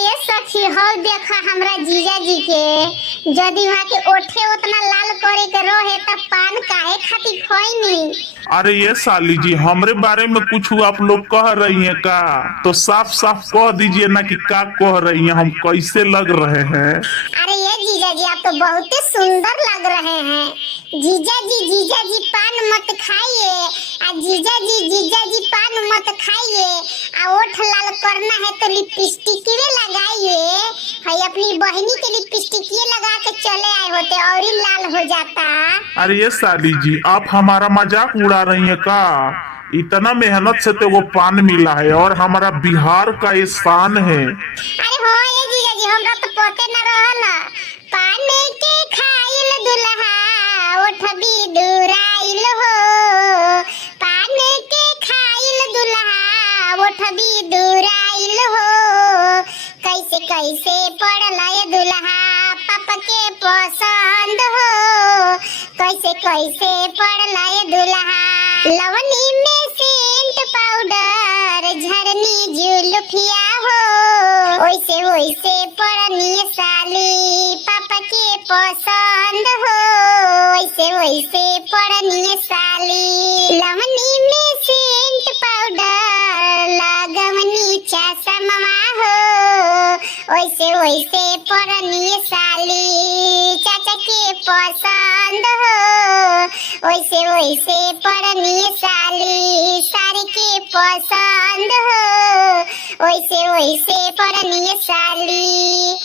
ये सखी हो देखा हमरा जीजा जी के यदि वहाँ के ओठे उतना लाल करे के रहे त पान काहे खातिर खोइनी। अरे ये साली जी, हमरे बारे में कुछ आप लोग कह रही हैं का? तो साफ साफ कह दीजिए ना कि क्या कह रही हैं, हम कैसे लग रहे हैं। अरे ये जीजा जी आप तो बहुत सुंदर लग रहे हैं। जीजा जी पान मत खाइए। जीजा जी पान मत खाइए। ओठ लाल करना है तो लिपस्टिक लगाइए। भाई अपनी बहनी के लिपस्टिक लगा के चले आए होते और ही लाल हो जाता। अरे ये साली जी, आप हमारा मजाक उड़ा रही हैं का? इतना मेहनत से तो वो पान मिला है और हमारा बिहार का ये शान है। अरे हो ये जीजा जी हमरा तो पते न रहल। पान के खाइल दुल्हा ओठ भी दुराइल हो। पान के खाइल दुल्हा ओठ भी दुराइल हो। कैसे कैसे पड़ला ये दुल्हा पापा के पसंद हो। कैसे कैसे पड़ला ये दुल्हा लवनी में सेंट पाउडर झरनी जुल्फिया हो। ओइसे ओइसे पड़नी साली पापा के पसंद हो। ओइसे ओइसे पड़नी साली लवनी में सेंट पाउडर लगवनी चश्मा हो। ओइसे ओइसे पड़नी साली चाचा के पसंद हो। ओइसे ओइसे पड़नी साली सारे के पसंद हो। ओइसे ओइसे पड़नी साली।